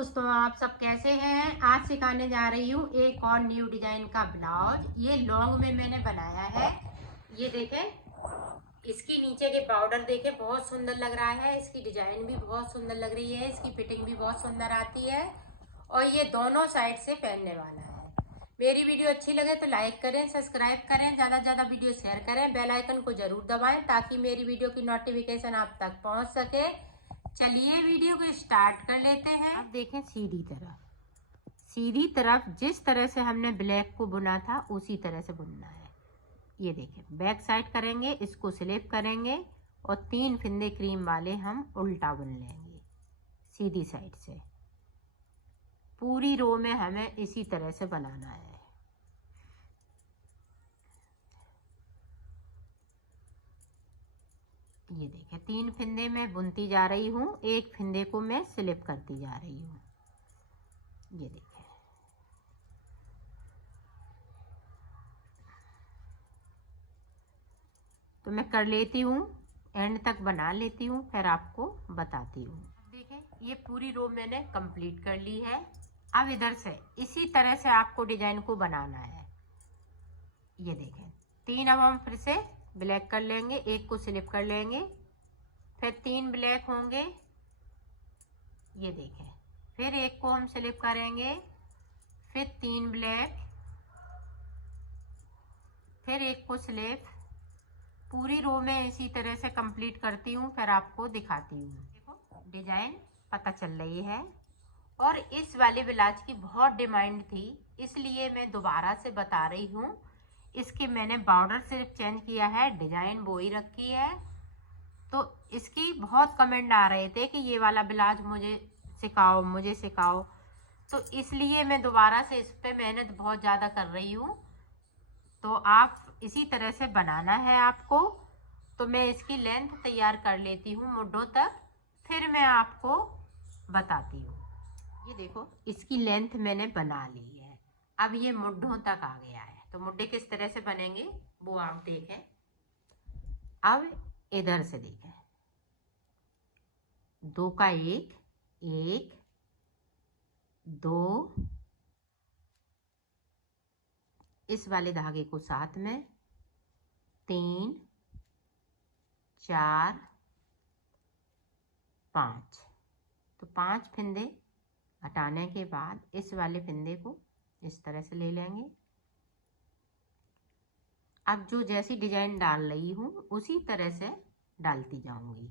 दोस्तों, आप सब कैसे हैं। आज सिखाने जा रही हूँ एक और न्यू डिजाइन का ब्लाउज। ये लॉन्ग में मैंने बनाया है। ये देखें, इसकी नीचे के बॉर्डर देखें, बहुत सुंदर लग रहा है। इसकी डिजाइन भी बहुत सुंदर लग रही है। इसकी फिटिंग भी बहुत सुंदर आती है और ये दोनों साइड से पहनने वाला है। मेरी वीडियो अच्छी लगे तो लाइक करें, सब्सक्राइब करें, ज़्यादा से ज़्यादा वीडियो शेयर करें, बेल आइकन को जरूर दबाएं ताकि मेरी वीडियो की नोटिफिकेशन आप तक पहुंच सके। चलिए वीडियो को स्टार्ट कर लेते हैं। अब देखें, सीधी तरफ जिस तरह से हमने ब्लैक को बुना था उसी तरह से बुनना है। ये देखें, बैक साइड करेंगे, इसको स्लिप करेंगे और 3 फिंदे क्रीम वाले हम उल्टा बुन लेंगे सीधी साइड से। पूरी रो में हमें इसी तरह से बनाना है। ये देखें, 3 फिंदे में बुनती जा रही हूँ, एक फिंदे को मैं स्लिप करती जा रही हूँ। ये देखें, तो मैं कर लेती हूँ, एंड तक बना लेती हूँ, फिर आपको बताती हूँ। देखें, ये पूरी रो मैंने कंप्लीट कर ली है। अब इधर से इसी तरह से आपको डिजाइन को बनाना है। ये देखें, 3 अब हम फिर से ब्लैक कर लेंगे, एक को स्लिप कर लेंगे, फिर 3 ब्लैक होंगे। ये देखें, फिर एक को हम स्लिप करेंगे, फिर 3 ब्लैक, फिर एक को स्लिप। पूरी रो में इसी तरह से कंप्लीट करती हूँ, फिर आपको दिखाती हूँ। देखो, डिजाइन पता चल रही है। और इस वाले ब्लाउज की बहुत डिमांड थी, इसलिए मैं दोबारा से बता रही हूँ। इसके मैंने बॉर्डर सिर्फ चेंज किया है, डिजाइन वो ही रखी है। तो इसकी बहुत कमेंट आ रहे थे कि ये वाला ब्लाउज मुझे सिखाओ। तो इसलिए मैं दोबारा से इस पे मेहनत बहुत ज़्यादा कर रही हूँ। तो आप इसी तरह से बनाना है आपको। तो मैं इसकी लेंथ तैयार कर लेती हूँ मुड्ढों तक, फिर मैं आपको बताती हूँ। ये देखो, इसकी लेंथ मैंने बना ली है। अब ये मुड्ढों तक आ गया है, तो मुड्ढे किस तरह से बनेंगे वो आप देखें। अब इधर से देखें, 2 का 1, 1, 2, इस वाले धागे को साथ में 3, 4, 5। तो 5 फिंदे हटाने के बाद इस वाले फिंदे को इस तरह से ले लेंगे। अब जो जैसी डिजाइन डाल रही हूँ उसी तरह से डालती जाऊंगी।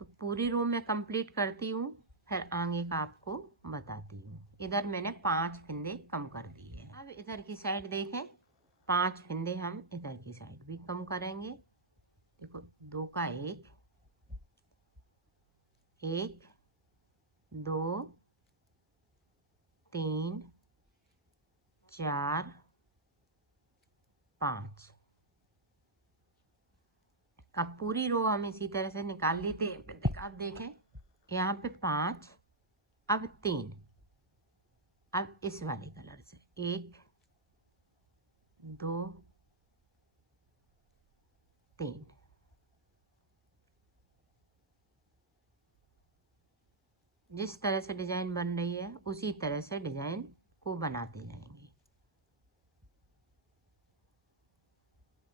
तो पूरी रो में कंप्लीट करती हूँ, फिर आगे का आपको बताती हूँ। इधर मैंने 5 फिंदे कम कर दिए। अब इधर की साइड देखें, 5 फिंदे हम इधर की साइड भी कम करेंगे। देखो, 2 का 1, 1, 2, 3, 4, 5। अब पूरी रो हम इसी तरह से निकाल लेते हैं। अब देखें, यहाँ पे 5, अब 3, अब इस वाले कलर से 1, 2, 3। जिस तरह से डिजाइन बन रही है उसी तरह से डिजाइन को बनाते जाएंगे।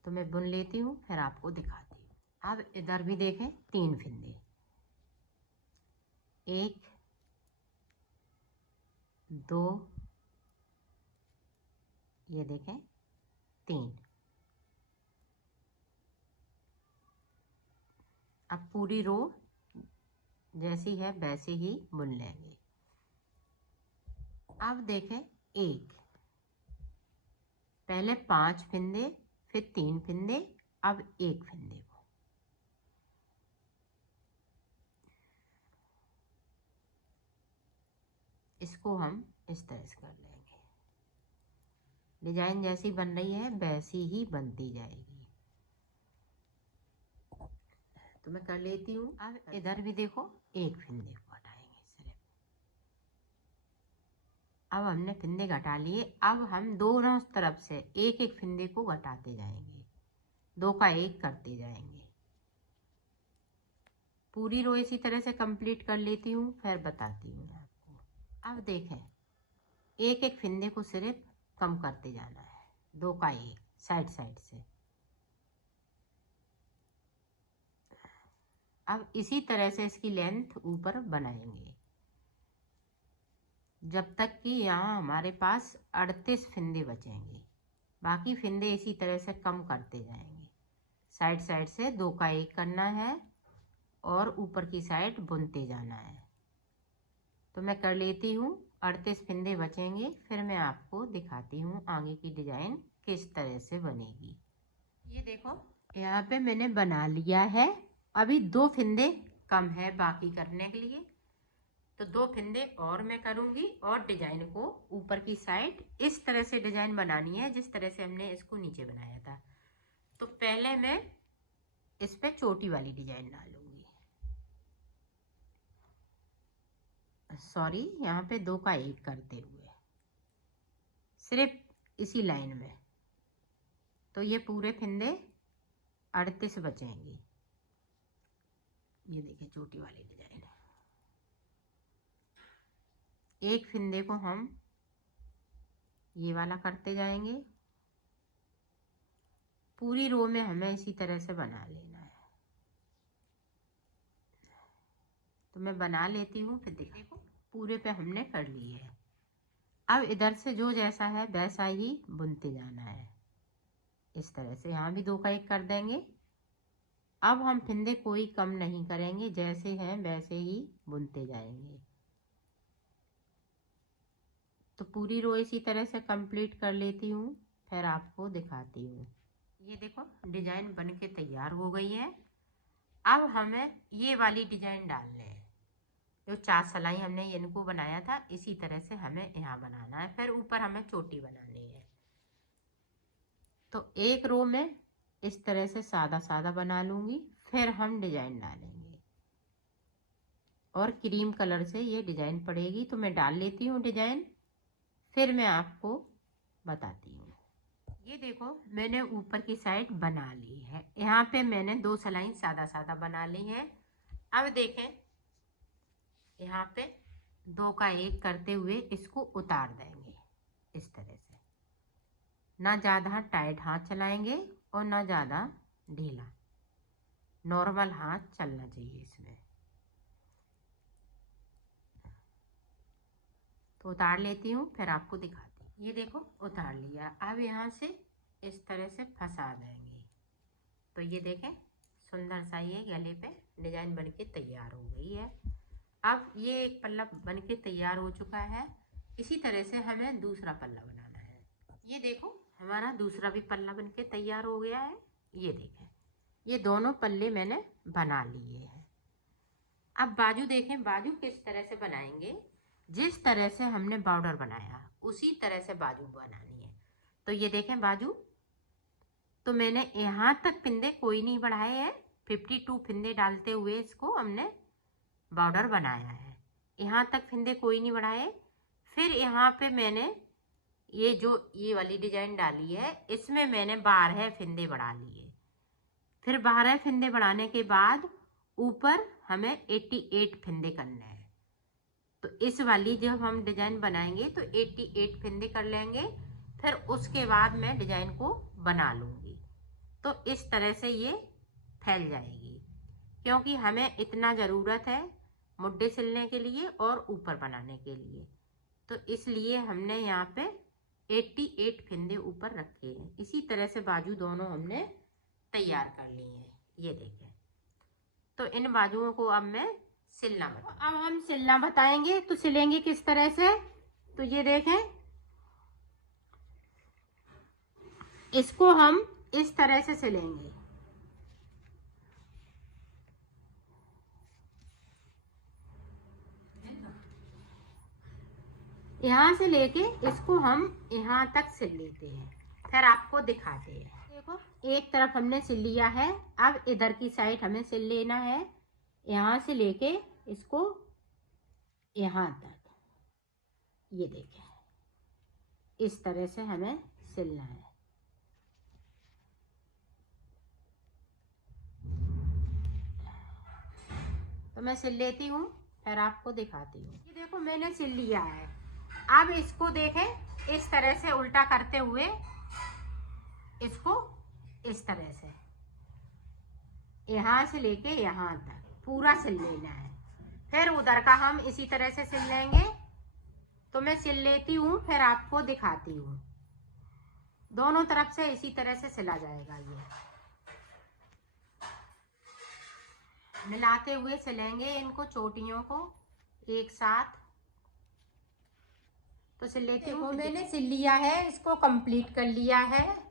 तो मैं बुन लेती हूँ, फिर आपको दिखाती हूँ। अब इधर भी देखें, 3 फिंदे, 1, 2, ये देखें 3। अब पूरी रो जैसी है वैसे ही बुन लेंगे। अब देखें, 1, पहले 5 फिंदे, फिर 3 फिंदे, अब 1 फिंदे को इसको हम इस तरह से कर लेंगे। डिजाइन जैसी बन रही है वैसी ही बनती जाएगी। तो मैं कर लेती हूँ। अब इधर भी देखो, 1 फिंदे को हटाएंगे सिर्फ। अब हमने फिंदे घटा लिए। अब हम दोनों तरफ से एक एक फिंदे को घटाते जाएंगे, 2 का 1 करते जाएंगे। पूरी रो इसी तरह से कंप्लीट कर लेती हूँ, फिर बताती हूँ आपको। अब देखें, एक एक फंदे को सिर्फ कम करते जाना है, 2 का 1 साइड साइड से। अब इसी तरह से इसकी लेंथ ऊपर बनाएंगे जब तक कि यहाँ हमारे पास 38 फंदे बचेंगे। बाकी फंदे इसी तरह से कम करते जाएंगे, साइड साइड से 2 का 1 करना है और ऊपर की साइड बुनते जाना है। तो मैं कर लेती हूँ, 38 फंदे बचेंगे, फिर मैं आपको दिखाती हूँ आगे की डिजाइन किस तरह से बनेगी। ये देखो, यहाँ पे मैंने बना लिया है। अभी 2 फंदे कम है बाकी करने के लिए, तो 2 फंदे और मैं करूँगी और डिजाइन को ऊपर की साइड इस तरह से डिजाइन बनानी है जिस तरह से हमने इसको नीचे बनाया था। तो पहले मैं इस पे चोटी वाली डिजाइन डालूंगी। सॉरी, यहाँ पे 2 का 1 करते हुए सिर्फ इसी लाइन में। तो ये पूरे फंदे 38 बचेंगे। ये देखिए चोटी वाली डिजाइन है। एक फंदे को हम ये वाला करते जाएंगे, पूरी रो में हमें इसी तरह से बना लेना है। तो मैं बना लेती हूँ, फिर देखो पूरे पे हमने कर ली है। अब इधर से जो जैसा है वैसा ही बुनते जाना है। इस तरह से यहाँ भी 2 का 1 कर देंगे। अब हम फंदे कोई कम नहीं करेंगे, जैसे हैं वैसे ही बुनते जाएंगे। तो पूरी रो इसी तरह से कंप्लीट कर लेती हूँ, फिर आपको दिखाती हूँ। ये देखो डिजाइन बन के तैयार हो गई है। अब हमें ये वाली डिजाइन डालने हैं, जो 4 सिलाई हमने इनको बनाया था इसी तरह से हमें यहाँ बनाना है। फिर ऊपर हमें चोटी बनानी है। तो एक रो में इस तरह से सादा सादा बना लूँगी, फिर हम डिजाइन डालेंगे और क्रीम कलर से ये डिजाइन पड़ेगी। तो मैं डाल लेती हूँ डिजाइन, फिर मैं आपको बताती हूँ। ये देखो मैंने ऊपर की साइड बना ली है। यहाँ पे मैंने 2 सिलाई सादा सादा बना ली है। अब देखें, यहाँ पे 2 का 1 करते हुए इसको उतार देंगे इस तरह से। ना ज़्यादा टाइट हाथ चलाएंगे और ना ज़्यादा ढीला, नॉर्मल हाथ चलना चाहिए इसमें। तो उतार लेती हूँ, फिर आपको दिखाती हूँ। ये देखो उतार लिया। अब यहाँ से इस तरह से फंसा देंगे। तो ये देखें सुंदर सा ये गले पे डिजाइन बनके तैयार हो गई है। अब ये एक पल्ला बनके तैयार हो चुका है। इसी तरह से हमें दूसरा पल्ला बनाना है। ये देखो हमारा दूसरा भी पल्ला बनके तैयार हो गया है। ये देखें, ये दोनों पल्ले मैंने बना लिए हैं। अब बाजू देखें, बाजू किस तरह से बनाएंगे, जिस तरह से हमने बॉर्डर बनाया उसी तरह से बाजू बनानी है। तो ये देखें बाजू, तो मैंने यहाँ तक फंदे कोई नहीं बढ़ाए हैं, 52 फंदे डालते हुए इसको हमने बॉर्डर बनाया है। यहाँ तक फंदे कोई नहीं बढ़ाए। फिर यहाँ पे मैंने ये जो ये वाली डिजाइन डाली है इसमें मैंने 12 फंदे बढ़ा लिए। फिर 12 फंदे बढ़ाने के बाद ऊपर हमें 88 फंदे करने हैं। तो इस वाली जब हम डिजाइन बनाएंगे तो 88 फंदे कर लेंगे। फिर उसके बाद मैं डिजाइन को बना लूँगी। तो इस तरह से ये फैल जाएगी, क्योंकि हमें इतना ज़रूरत है मुड्ढे सिलने के लिए और ऊपर बनाने के लिए। तो इसलिए हमने यहाँ पे 88 फंदे ऊपर रखे हैं। इसी तरह से बाजू दोनों हमने तैयार कर लिए हैं। ये देखें, तो इन बाजुओं को अब मैं सिलना बताऊँ। अब हम सिलना बताएंगे। तो सिलेंगे किस तरह से, तो ये देखें, इसको हम इस तरह से सिलेंगे। यहाँ से लेके इसको हम यहाँ तक सिल लेते हैं, फिर आपको दिखाते हैं। देखो एक तरफ हमने सिल लिया है। अब इधर की साइड हमें सिल लेना है, यहाँ से लेके इसको यहाँ तक। ये देखें इस तरह से हमें सिलना है। तो मैं सिल लेती हूँ, फिर आपको दिखाती हूँ। ये देखो मैंने सिल लिया है। अब इसको देखें, इस तरह से उल्टा करते हुए इसको इस तरह से यहाँ से लेके यहाँ तक पूरा सिल लेना है। फिर उधर का हम इसी तरह से सिल लेंगे। तो मैं सिल लेती हूँ, फिर आपको दिखाती हूँ। दोनों तरफ से इसी तरह से सिला जाएगा। ये मिलाते हुए सिलेंगे इनको, चोटियों को एक साथ। तो सिल लेती हूँ। मैंने सिल लिया है, इसको कंप्लीट कर लिया है।